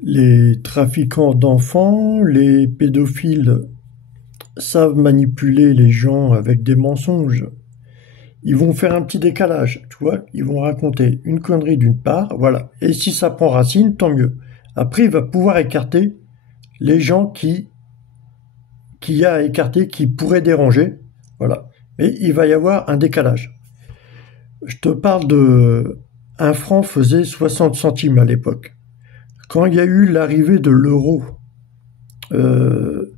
Les trafiquants d'enfants, les pédophiles savent manipuler les gens avec des mensonges. Ils vont faire un petit décalage, tu vois. Ils vont raconter une connerie d'une part, voilà. Et si ça prend racine, tant mieux. Après, il va pouvoir écarter les gens qui a à écarter, qui pourraient déranger, voilà. Mais il va y avoir un décalage. Je te parle de... Un franc faisait 60 centimes à l'époque. Quand il y a eu l'arrivée de l'euro, euh,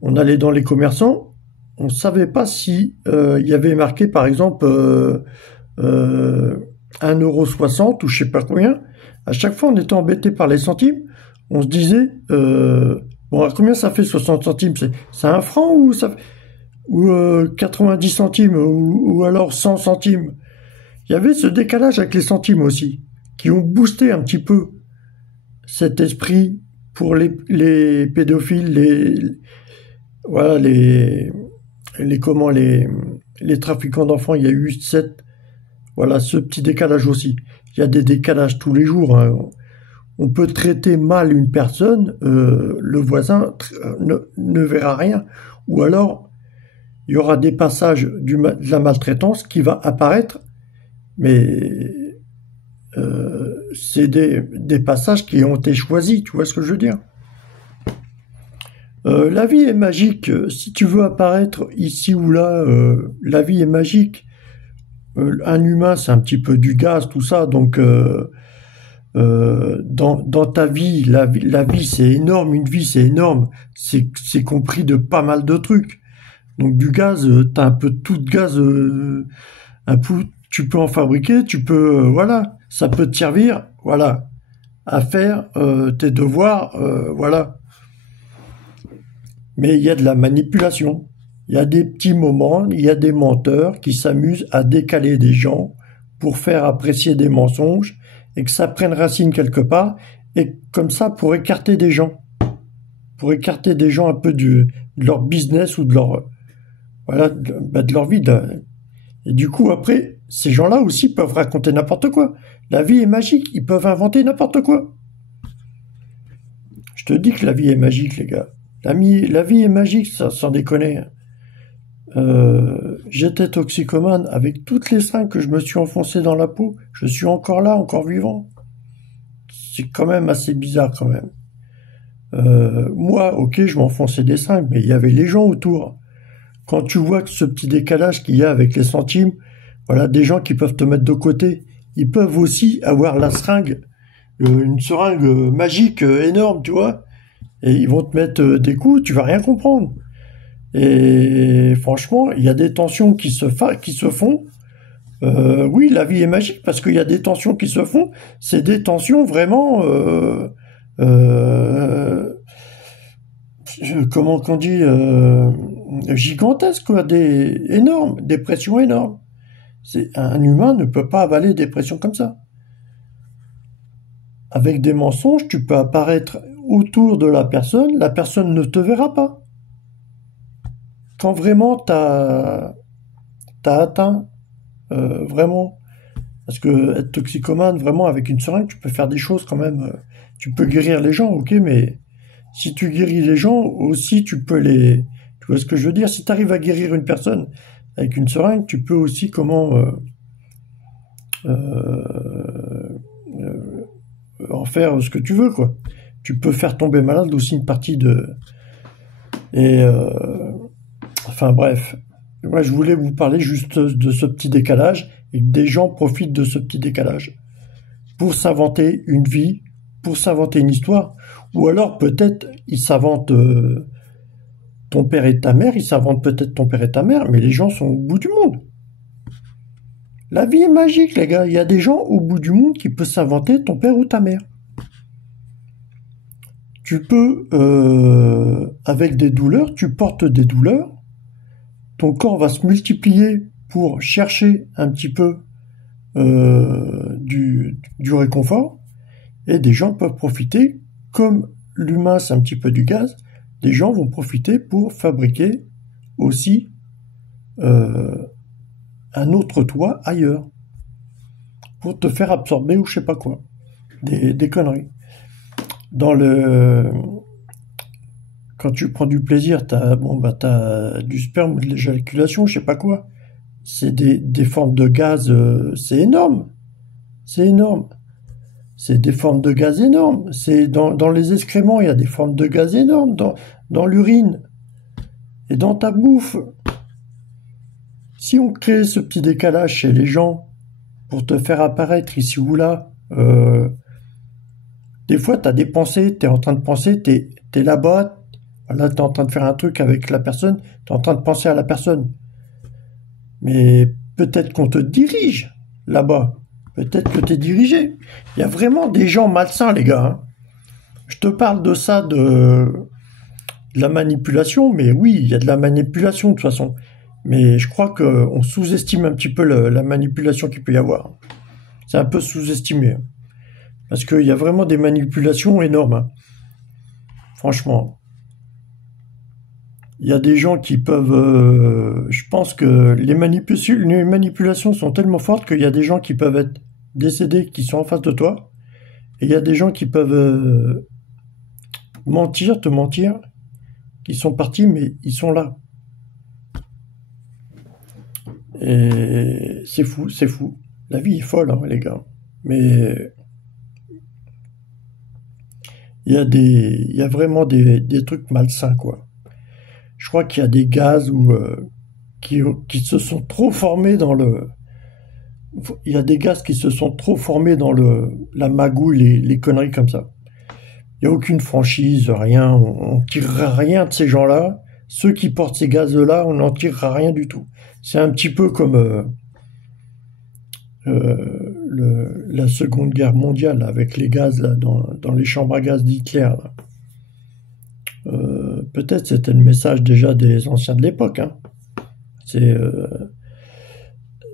on allait dans les commerçants, on ne savait pas si il y avait marqué par exemple euh, 1,60 € ou je sais pas combien. À chaque fois, on était embêté par les centimes. On se disait, bon, à combien ça fait 60 centimes? C'est un franc ou, ou 90 centimes ou alors 100 centimes? Il y avait ce décalage avec les centimes aussi, qui ont boosté un petit peu cet esprit pour les pédophiles, voilà, comment, les trafiquants d'enfants. Il y a eu voilà, ce petit décalage aussi. Il y a des décalages tous les jours, hein. On peut traiter mal une personne, le voisin ne verra rien. Ou alors, il y aura des passages de la maltraitance qui va apparaître, mais c'est des passages qui ont été choisis, tu vois ce que je veux dire? La vie est magique. Si tu veux apparaître ici ou là, la vie est magique. Un humain, c'est un petit peu du gaz, tout ça. Donc, dans ta vie, la vie, c'est énorme. Une vie, c'est énorme. C'est compris de pas mal de trucs. Donc, du gaz, t'as un peu de tout de gaz. Un peu, tu peux en fabriquer. Tu peux, voilà, ça peut te servir, voilà, à faire tes devoirs, voilà. Mais il y a de la manipulation. Il y a des petits moments, il y a des menteurs qui s'amusent à décaler des gens pour faire apprécier des mensonges et que ça prenne racine quelque part, et comme ça pour écarter des gens un peu de leur business ou de leur, voilà, de leur vie. Et du coup, après, ces gens-là aussi peuvent raconter n'importe quoi. La vie est magique, ils peuvent inventer n'importe quoi. Je te dis que la vie est magique, les gars. La vie est magique, ça, sans déconner. J'étais toxicomane avec toutes les seringues que je me suis enfoncé dans la peau. Je suis encore là, encore vivant. C'est quand même assez bizarre, quand même. Moi, ok, je m'enfonçais des seringues, mais il y avait les gens autour. Quand tu vois que ce petit décalage qu'il y a avec les centimes, voilà, des gens qui peuvent te mettre de côté, ils peuvent aussi avoir la seringue, une seringue magique énorme, tu vois, et ils vont te mettre des coups, tu vas rien comprendre. Et franchement, il y a des tensions qui se font. Oui, la vie est magique parce qu'il y a des tensions qui se font. C'est des tensions vraiment, euh, comment qu'on dit, gigantesques, quoi, des énormes, des pressions énormes. Un humain ne peut pas avaler des pressions comme ça. Avec des mensonges, tu peux apparaître autour de la personne ne te verra pas. Quand vraiment t'as atteint, vraiment, parce que être toxicomane, vraiment, avec une seringue, tu peux faire des choses quand même. Tu peux guérir les gens, ok, mais si tu guéris les gens, aussi, tu peux les... Tu vois ce que je veux dire? Si tu arrives à guérir une personne avec une seringue, tu peux aussi, comment... euh, en faire ce que tu veux, quoi. Tu peux faire tomber malade aussi une partie de... Et... enfin, bref. Moi, je voulais vous parler juste de ce petit décalage, et que des gens profitent de ce petit décalage pour s'inventer une vie, pour s'inventer une histoire, ou alors peut-être ils s'inventent ton père et ta mère, ils s'inventent peut-être ton père et ta mère, mais les gens sont au bout du monde. La vie est magique, les gars. Il y a des gens au bout du monde qui peuvent s'inventer ton père ou ta mère. Tu peux, avec des douleurs, tu portes des douleurs, ton corps va se multiplier pour chercher un petit peu du réconfort, et des gens peuvent profiter, comme l'humain c'est un petit peu du gaz, des gens vont profiter pour fabriquer aussi euh, un autre toi ailleurs, pour te faire absorber ou je sais pas quoi, des conneries. Dans le, quand tu prends du plaisir, t'as du sperme ou de l'éjaculation, je sais pas quoi. C'est des formes de gaz, c'est énorme, c'est énorme. C'est des formes de gaz énormes. C'est dans les excréments, il y a des formes de gaz énormes, dans l'urine et dans ta bouffe. Si on crée ce petit décalage chez les gens pour te faire apparaître ici ou là, des fois, tu as des pensées, tu es en train de penser, tu es là-bas, là, tu es en train de faire un truc avec la personne, tu es en train de penser à la personne. Mais peut-être qu'on te dirige là-bas. Peut-être que tu es dirigé. Il y a vraiment des gens malsains, les gars, hein. Je te parle de ça, de la manipulation, mais oui, il y a de la manipulation de toute façon. Mais je crois qu'on sous-estime un petit peu la manipulation qu'il peut y avoir. C'est un peu sous-estimé, hein. Parce qu'il y a vraiment des manipulations énormes, hein. Franchement. Il y a des gens qui peuvent... je pense que les manipulations sont tellement fortes qu'il y a des gens qui peuvent être décédés, qui sont en face de toi. Et il y a des gens qui peuvent te mentir, qui sont partis, mais ils sont là. Et c'est fou, c'est fou. La vie est folle, hein, les gars. Mais il y a vraiment des trucs malsains, quoi. Je crois qu'il y a des gaz qui se sont trop formés dans le... Il y a des gaz qui se sont trop formés dans la magouille, les conneries comme ça. Il n'y a aucune franchise, rien. On tirera rien de ces gens-là. Ceux qui portent ces gaz-là, on n'en tirera rien du tout. C'est un petit peu comme la Seconde Guerre mondiale avec les gaz là, dans les chambres à gaz d'Hitler, là. Peut-être c'était le message déjà des anciens de l'époque, hein. C'est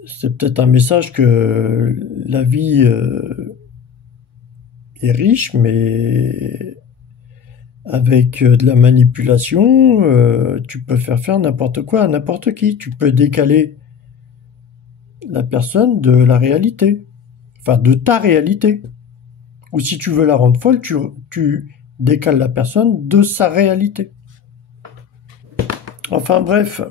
c'est peut-être un message que la vie est riche, mais avec de la manipulation, tu peux faire n'importe quoi à n'importe qui. Tu peux décaler la personne de la réalité, enfin de ta réalité. Ou si tu veux la rendre folle, tu décales la personne de sa réalité. Enfin bref,